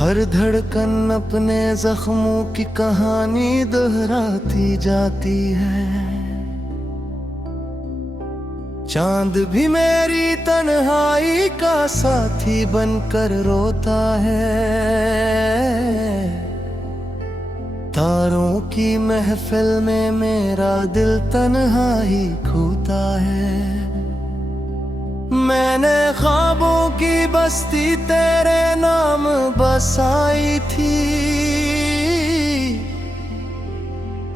हर धड़कन अपने जख्मों की कहानी दोहराती जाती है। चांद भी मेरी तन्हाई का साथी बनकर रोता है। तारों की महफिल में मेरा दिल तन्हा ही खोता है। मैंने ख्वाबों की बस्ती तेरे नाम बसाई थी।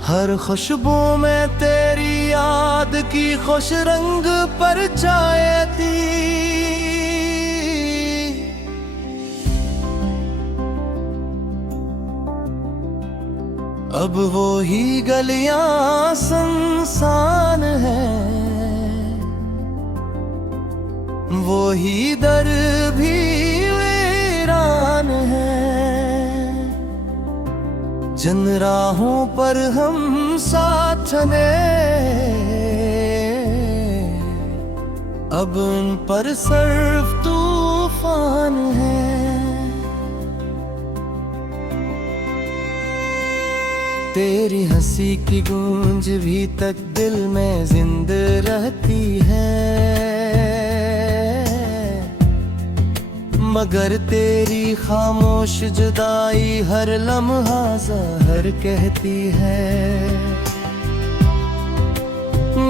हर खुशबू में तेरी याद की खुश रंग परछाएं थी। अब वो ही गलियां सुनसान है, वो ही दर भी वीरान है। जिन राहों पर हम साथ चले अब उन पर सिर्फ तूफान है। तेरी हंसी की गूंज भी तक दिल में जिंदा रहती है, मगर तेरी खामोश जुदाई हर लम्हा ज़हर कहती है।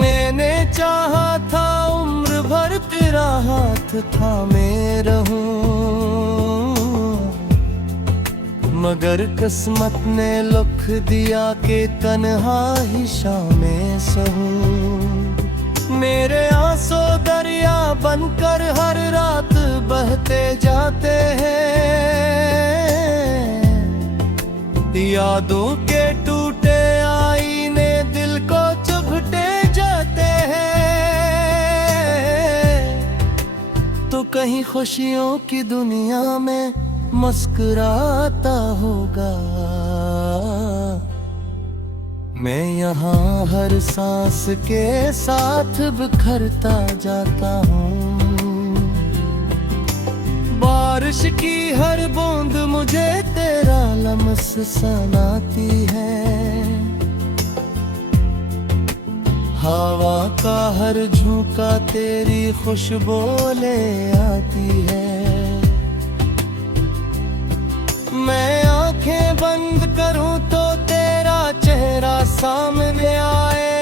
मैंने चाहा था उम्र भर तेरा हाथ थामे रहूं, मगर किस्मत ने लिख दिया कि तन्हा ही शामें सहूं। मेरे आंसू दरिया बनकर हर रात बहते जाते हैं, यादों के टूटे आईने दिल को चुभते जाते हैं। तो कहीं खुशियों की दुनिया में मुस्कुराता होगा, मैं यहाँ हर सांस के साथ बिखरता जाता हूँ। बारिश की हर बूंद मुझे तेरा लम्स सुनाती है, हवा का हर झोंका तेरी खुशबू ले आती है। मैं आंखें बंद करूं तो तेरा चेहरा सामने आए,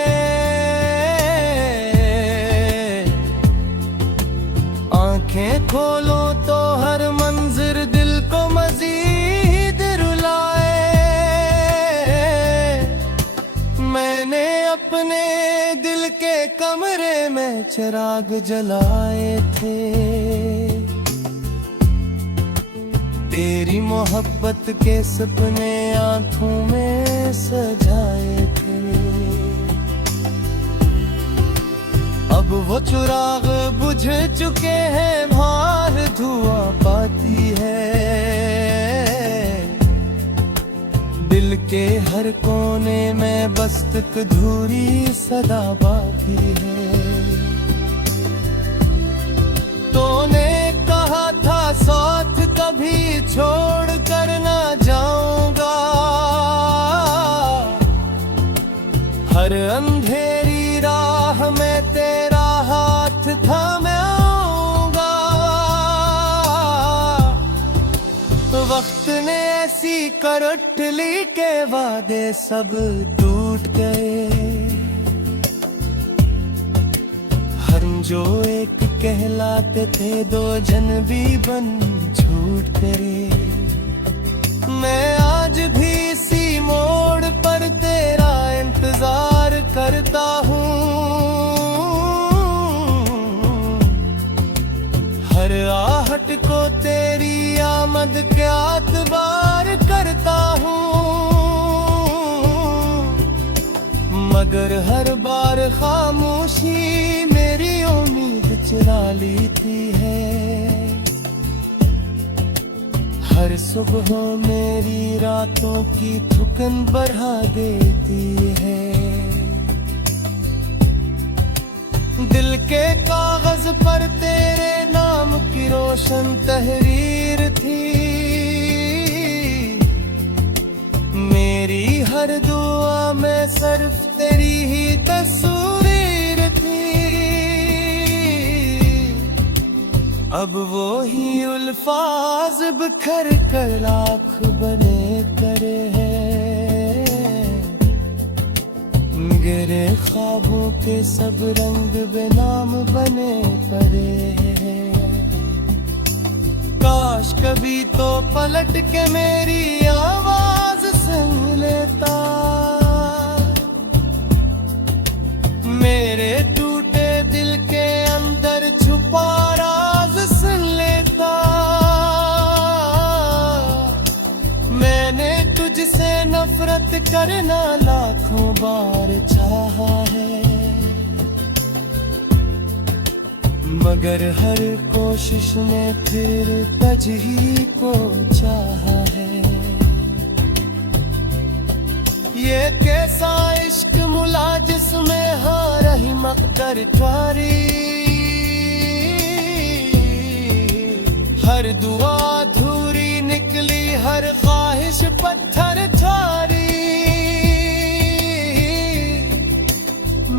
आंखें खोलो तो हर मंजर दिल को मजीद रुलाए। मैंने अपने दिल के कमरे में चिराग जलाए थे, तेरी मोहब्बत के सपने आंखों में सजाए थे। अब वो चिराग बुझ चुके हैं, बाहर धुआं पाती है। दिल के हर कोने में बस तक धूरी सदा बाकी है। तूने कहा था साथ कभी छोड़ कर ना जाऊंगा, हर अंधेरी राह में तेरा हाथ थामूंगा। वक्त ने ऐसी करवट ली के वादे सब टूट गए, हम जो एक कहलाते थे दो जन भी बन झूठ करे। मैं आज भी इसी मोड़ पर तेरा इंतजार करता हूँ, हर आहट को तेरी आमद का एतबार करता हूँ, मगर हर बार खामोशी मेरी उम्मीद चुरा लेती है। हर सुबह मेरी रातों की थकन बढ़ा देती है। दिल के कागज पर तेरे नाम की रोशन तहरीर थी, हर दुआ में सिर्फ तेरी ही तस्वीर थी। अब वो ही अल्फाज बिखर कर लाख बने करे हैं। गिरे ख्वाबों के सब रंग बेनाम बने पड़े हैं। काश कभी तो पलट के मेरी आवाज सुन लेता, मेरे टूटे दिल के अंदर छुपा राज सुन लेता। मैंने तुझसे नफरत करना लाखों बार चाहा है, मगर हर कोशिश ने फिर तुझही को चाहा है। ये कैसा इश्क मुला जिसमें हार ही मकदर ठारी। हर दुआ अधूरी निकली, हर ख्वाहिश पत्थर ठारी।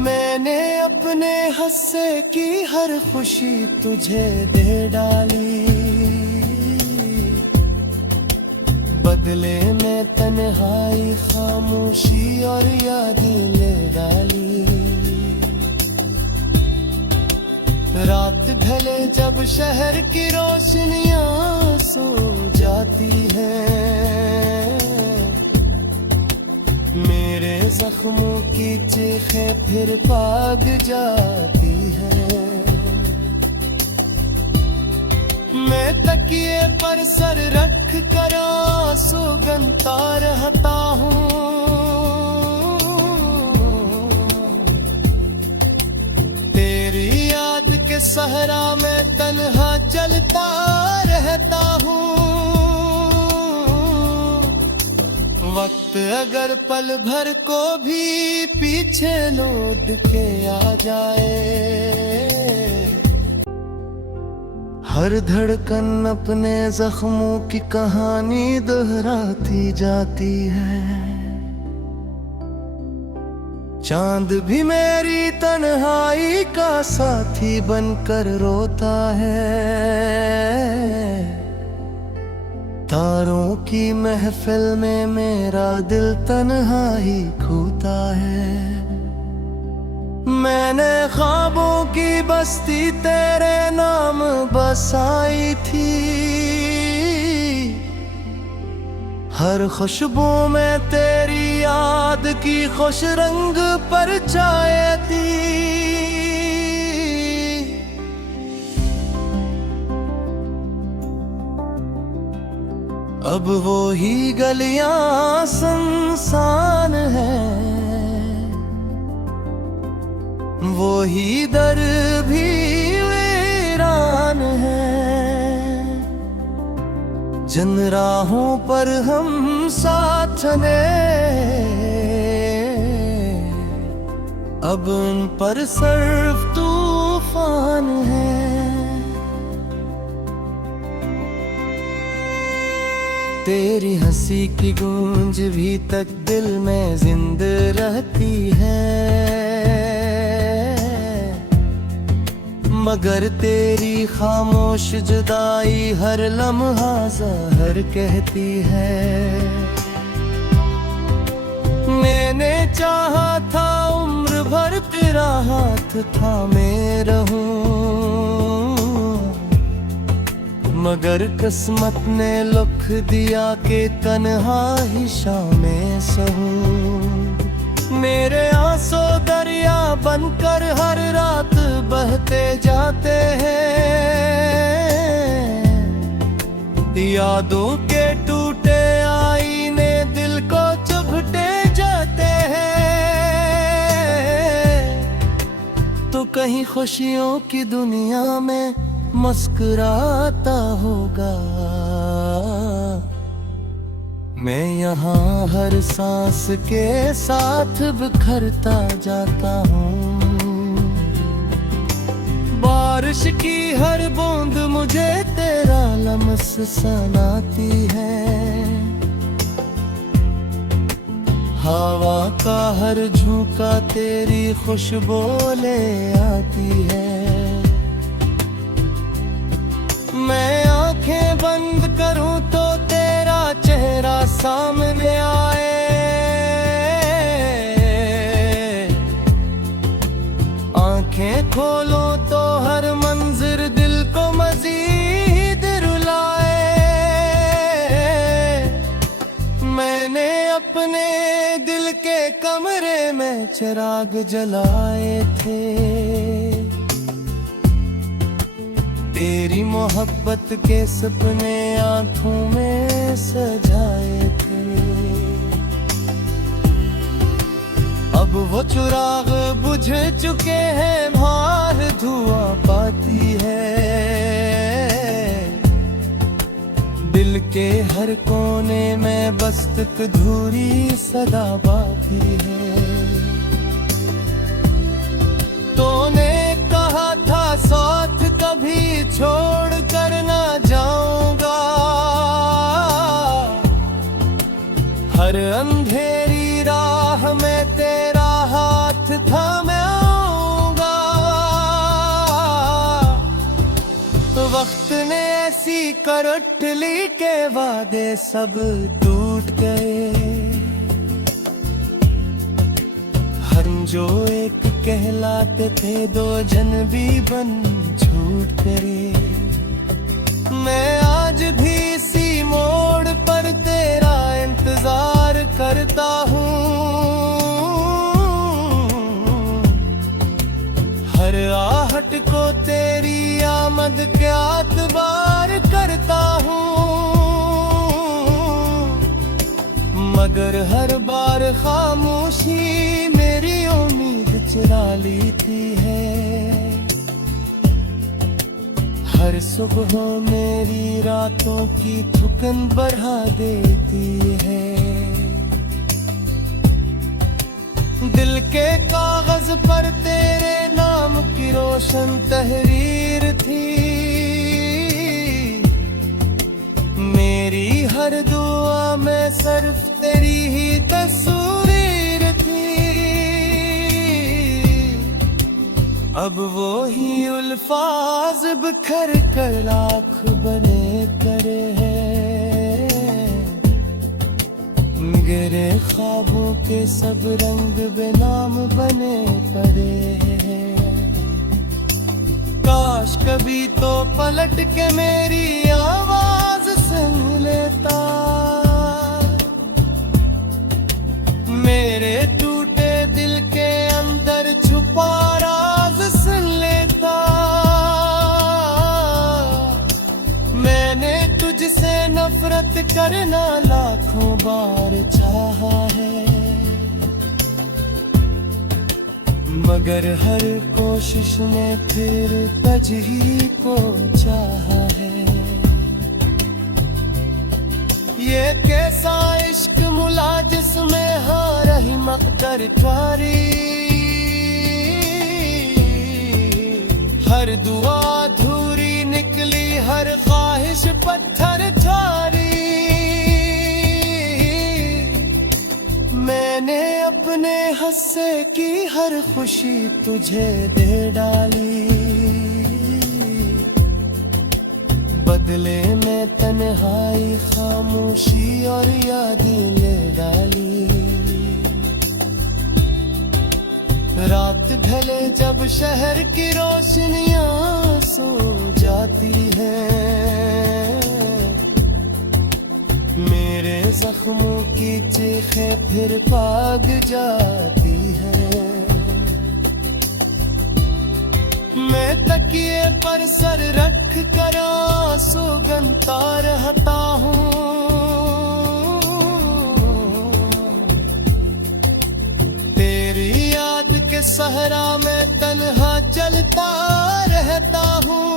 मैंने अपने हंसे की हर खुशी तुझे दे डाली, बदले में तन्हाई खामोशी और यादें ले डाली। रात ढले जब शहर की रोशनियां सो जाती है, मेरे जख्मों की चीखें फिर भाग जाती है। मैं तकिए पर सर रख कर आंसू गनता रहता हूँ। तेरी याद के सहरा में तन्हा चलता रहता हूँ। वक्त अगर पल भर को भी पीछे लौट के आ जाए, हर धड़कन अपने जख्मों की कहानी दोहराती जाती है। चांद भी मेरी तन्हाई का साथी बनकर रोता है, तारों की महफिल में मेरा दिल तन्हा ही खोता है। मैंने ख्वाबों की बस्ती तेरे नाम बसाई थी, हर खुशबू में तेरी याद की खुश रंग परछाएं थी। अब वो ही गलियां सुनसान हैं, वो ही दर भी वीरान है। जिन राहों पर हम साथ ने, अब उन पर सिर्फ तूफान है। तेरी हंसी की गूंज भी तक दिल में जिंदा रहती है, मगर तेरी खामोश जुदाई हर लम्हा ज़हर कहती है। मैंने चाहा था उम्र भर तेरा हाथ थामे रहूं, मगर किस्मत ने लिख दिया कि तन्हा ही शामें सहूं। मेरे आंसू दरिया बनकर हर रात बहते जाते हैं, यादों के टूटे आईने दिल को चुभते जाते हैं। तो कहीं खुशियों की दुनिया में मुस्कुराता होगा, मैं यहाँ हर सांस के साथ बिखरता जाता हूँ। बारिश की हर बूंद मुझे तेरा लम्स सुनाती है, हवा का हर झोंका तेरी खुशबू ले आती है। मैं आंखें बंद करूं तो तेरा चेहरा सामने आए, आंखें खोलो तो हर मंजिर दिल को मजीद रुलाए। मैंने अपने दिल के कमरे में चिराग जलाए थे, तेरी मोहब्बत के सपने आंखों में सजाए थे। अब वो चिराग बुझ चुके हैं, बाहर धुआं पाती है। दिल के हर कोने में बस एक अधूरी सदा बाकी है। तूने कहा था साथ कभी छोड़ कर ना जाऊंगा, हर अंधेरी राह में तेरा हाथ थामूंगा। वक्त ने ऐसी करवट ली के वादे सब टूट गए, हम जो एक कहलाते थे दो जन भी बन छूट गए। मैं आज भी इसी मोड़ पर तेरा इंतजार करता हूँ, हर आहट को तेरी आमद के एतबार करता हूँ। मगर हर बार खामोशी मेरी उम्मीद चुरा लेती है, हर सुबह मेरी रातों की थकन बढ़ा देती है। दिल के कागज पर तेरे नाम की रोशन तहरीर थी, मेरी हर दुआ में सिर्फ तेरी ही तस्वीर थी। अब वो ही अल्फाज बिखर कर लाख बने करे हैं, गिरे ख्वाबों के सब रंग बेनाम बने पड़े हैं। काश कभी तो पलट के मेरी आवाज सुन लेता, मेरे टूटे दिल के अंदर छुपा राज सुन लेता। मैंने तुझसे नफरत करना लाखों बार चाहा है, मगर हर कोशिश ने फिर तुझही को चाहा है। ये कैसा इश्क मुला जिसमें हाँ रही मकदर ठारी, हर दुआ अधूरी निकली, हर ख्वाहिश पत्थर ठारी। मैंने अपने हस्से की हर खुशी तुझे दे डाली, बदले में तन्हाई खामोशी और यादें ले डाली। रात ढले जब शहर की रोशनियां सो जाती हैं, मेरे जख्मों की चीखें फिर भाग जाती हैं। मैं तकिए पर सर रख कर आंसू गनता रहता हूँ, तेरी याद के सहरा में तन्हा चलता रहता हूँ।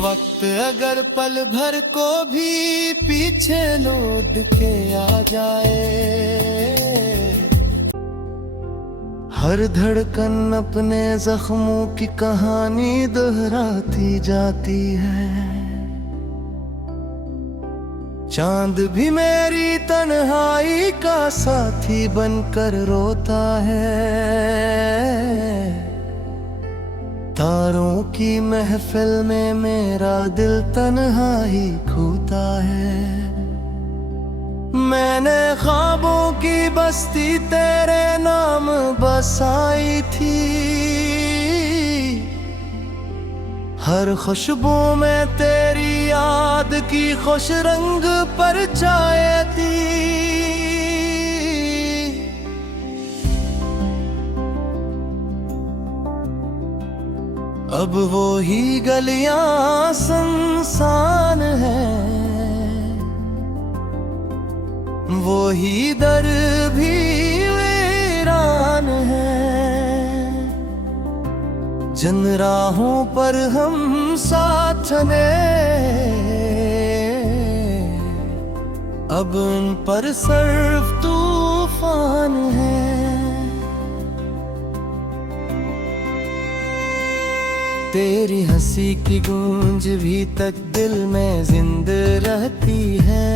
वक्त अगर पल भर को भी पीछे लौट के आ जाए, हर धड़कन अपने जख्मों की कहानी दोहराती जाती है। चांद भी मेरी तन्हाई का साथी बनकर रोता है। तारों की महफिल में मेरा दिल तन्हा ही खोता है। मैंने ख्वाबों की बस्ती तेरे नाम बसाई थी। हर खुशबू में तेरी याद की खुश रंग परछाएं थी। अब वो ही गलियां सुनसान हैं, वो ही दर भी वीरान है। जिन राहों पर हम साथ ने, अब उन पर सिर्फ तूफान है। तेरी हंसी की गूंज भी तक दिल में जिंदा रहती है,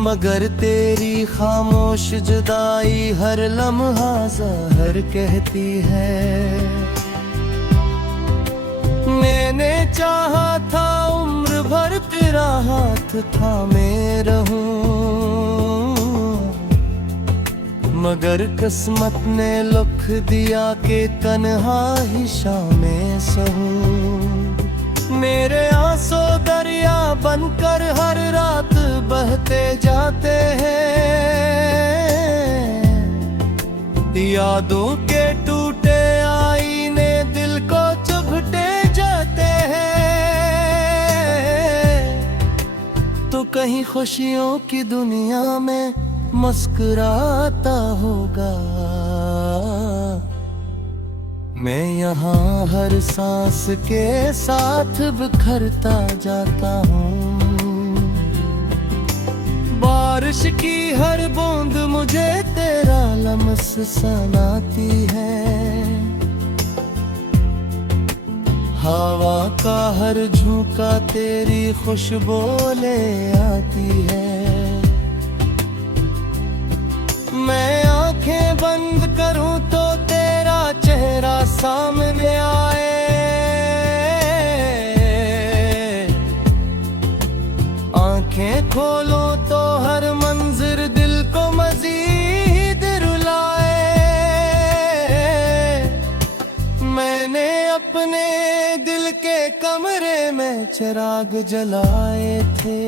मगर तेरी खामोश जुदाई हर लम्हा ज़हर कहती है। मैंने चाहा था उम्र भर तेरा हाथ थामे रहूं, मगर किस्मत ने लिख दिया कि तन्हा ही शामें सहूं। मेरे आंसू दरिया बनकर हर रात बहते जाते हैं, यादों के टूटे आईने दिल को चुभते जाते हैं। तो कहीं खुशियों की दुनिया में मुस्कुराता होगा, मैं यहाँ हर सांस के साथ बिखरता जाता हूँ। बारिश की हर बूंद मुझे तेरा लम्स सुनाती है, हवा का हर झोंका तेरी खुशबू ले आती है। मैं आंखें बंद करूं तो तेरा चेहरा सामने आए, आंखें खोलो तो हर मंजर दिल को मजीद रुलाए। मैंने अपने दिल के कमरे में चिराग जलाए थे,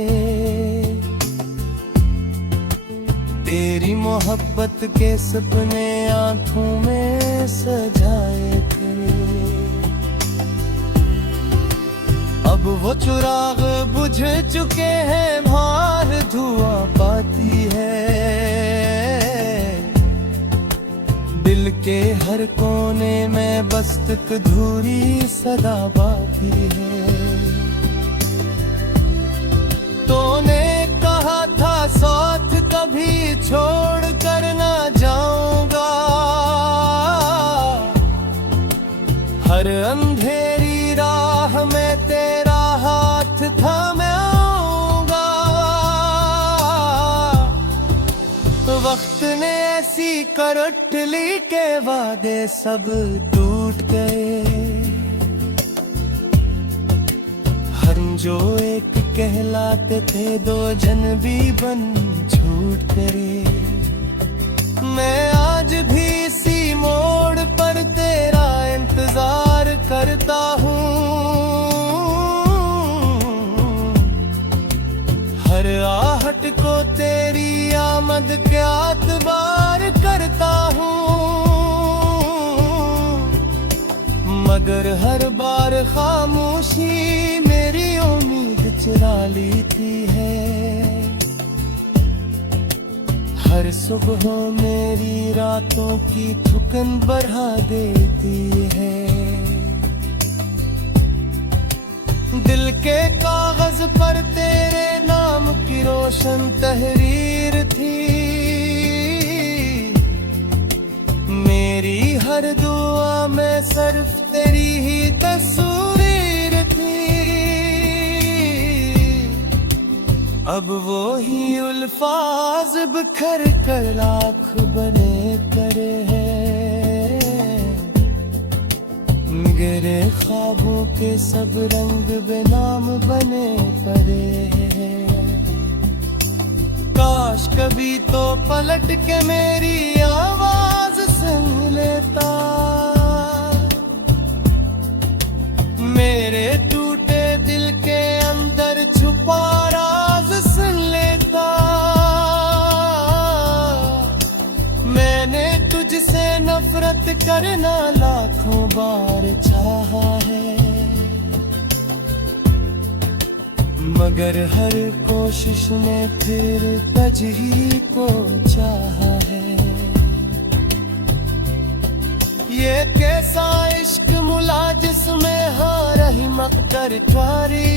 तेरी मोहब्बत के सपने आंखों में सजाए थे। अब वो चिराग बुझ चुके हैं, बाहर धुआं पाती है। दिल के हर कोने में बस एक अधूरी सदा बाकी है। तूने कहा था साथ कभी छोड़ कर ना जाऊंगा, हर अंधेरी राह में तेरा हाथ थामूंगा। वक्त ने ऐसी करवट ली के वादे सब टूट गए, हम जो एक कहलाते थे दो जन भी बन छूट करे। मैं आज भी इसी मोड़ पर तेरा इंतजार करता हूँ, हर आहट को तेरी आमद का एतबार करता हूँ, मगर हर बार खामोशी मेरी उम्मीद चुरा लेती है। हर सुबह मेरी रातों की थकन बढ़ा देती है। दिल के कागज पर तेरे नाम की रोशन तहरीर थी, मेरी हर दुआ में सिर्फ तेरी ही तस्वीर थी। अल्फाज बिखर कर लाख बने करे हैं, गिरे ख्वाबों के सब रंग बेनाम बने पड़े हैं। काश कभी तो पलट के मेरी आवाज सुन लेता, मेरे टूटे दिल के अंदर छुपा राज सुन लेता। मैंने तुझसे नफरत करना लाखों बार चाहा है, मगर हर कोशिश ने फिर तजही को चाहा है। ये कैसा इश्क मुला जिसमें हाँ रही मकदर ख्वारी,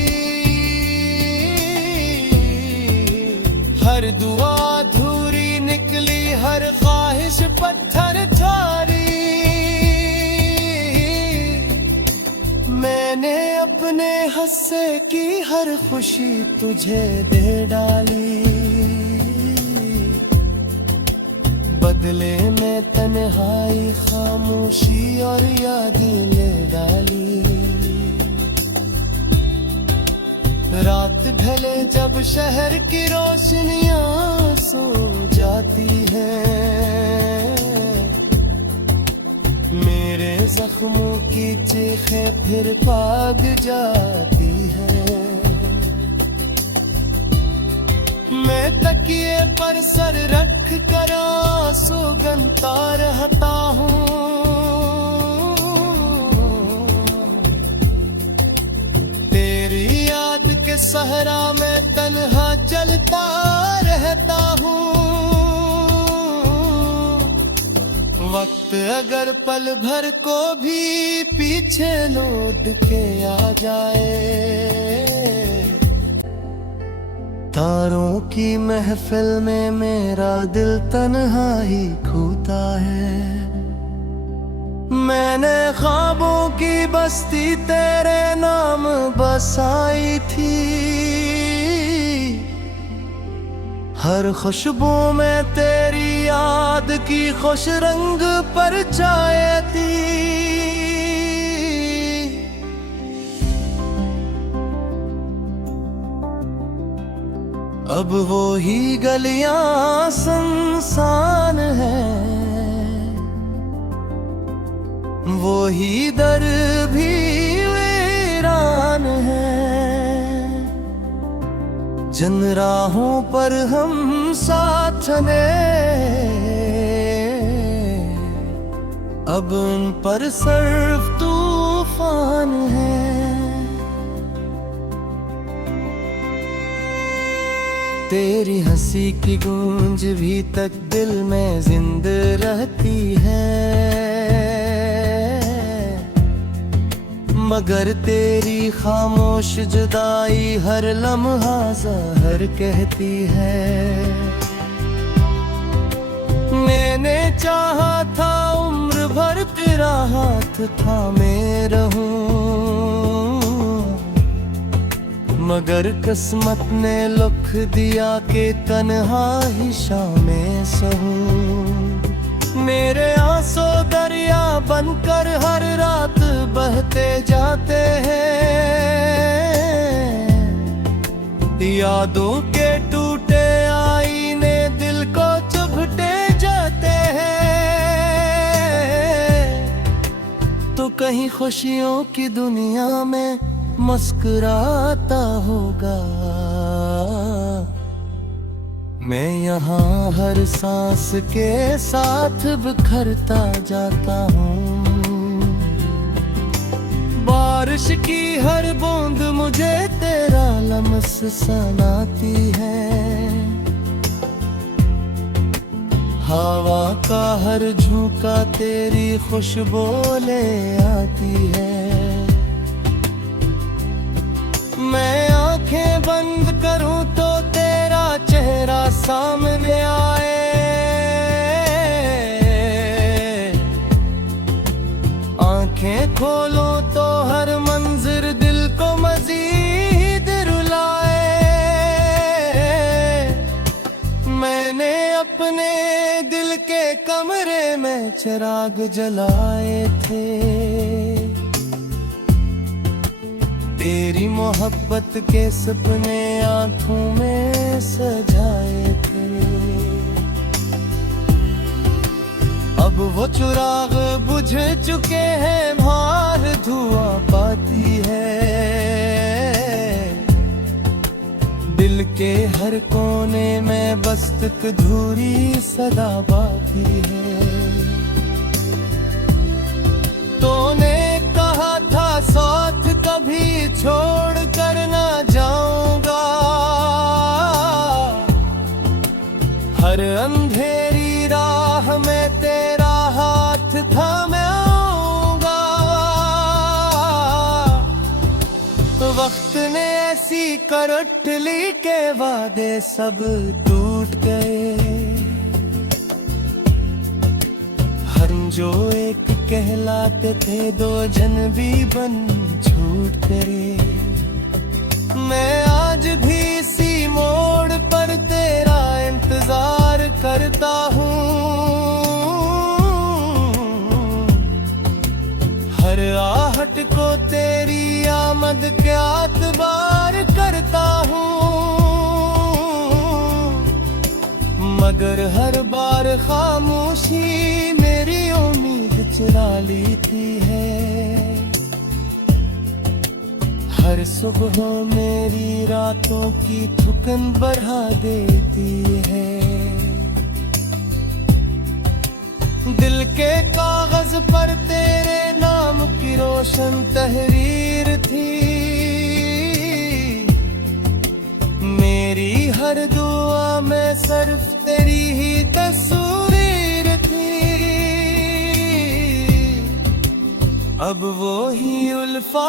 हर दुआ अधूरी निकली, हर ख्वाहिश पत्थर ठारी। मैंने अपने हंसे की हर खुशी तुझे दे डाली, बदले में तन्हाई खामोशी और यादें ले डाली। रात ढले जब शहर की रोशनियां सो जाती हैं, मेरे जख्मों की चीखें फिर भाग जाती हैं। मैं तकिए पर सर रख कर आंसू गनता रहता हूँ, तेरी याद के सहरा में तन्हा चलता रहता हूँ। वक्त अगर पल भर को भी पीछे लौट के आ जाए, तारों की महफिल में मेरा दिल तन्हा ही खोता है। मैंने ख्वाबों की बस्ती तेरे नाम बसाई थी, हर खुशबू में तेरी याद की खुश रंग परछाएं थी। अब वो ही गलियां सुनसान हैं, वो ही दर भी वीरान है। जिन राहों पर हम साथ ने, अब उन पर सिर्फ तूफान है। तेरी हंसी की गूंज भी तक दिल में जिंदा रहती है, मगर तेरी खामोश जुदाई हर लम्हा ज़हर कहती है। मैंने चाहा था उम्र भर तेरा हाथ थामे रहूं, मगर किस्मत ने लिख दिया कि तन्हा ही शामें सहूं। मेरे आंसू दरिया बनकर हर रात बहते जाते हैं, यादों के टूटे आईने दिल को चुभते जाते हैं। तो कहीं खुशियों की दुनिया में मुस्कुराता होगा, मैं यहाँ हर सांस के साथ बिखरता जाता हूँ। बारिश की हर बूंद मुझे तेरा लम्स सुनाती है, हवा का हर झोंका तेरी खुशबू ले आती है। मैं आंखें बंद करूं तो तेरा चेहरा सामने आए, आंखें खोलो तो हर मंजर दिल को मजीद रुलाए। चिराग जलाए थे, तेरी मोहब्बत के सपने आंखों में सजाए थे। अब वो चिराग बुझ चुके हैं, मार धुआं पाती है। दिल के हर कोने में बस एक अधूरी सदा बाकी है। तूने कहा था साथ कभी छोड़ कर ना जाऊंगा, हर अंधेरी राह में तेरा हाथ थामाऊंगा। वक्त ने ऐसी करवट ली के वादे सब टूट गए, हम जो एक कहलाते थे दो जन भी बन छूट गए। मैं आज भी इसी मोड़ पर तेरा इंतजार करता हूँ, हर आहट को तेरी आमद के आतबार करता हूँ। मगर हर बार खामोशी मेरी उम्मीद चुरा लेती है, हर सुबह मेरी रातों की थकन बढ़ा देती है। दिल के कागज पर तेरे नाम की रोशन तहरीर थी, मेरी हर दुआ में सिर्फ तेरी ही तस्वीर थी। अब वो ही उल्फा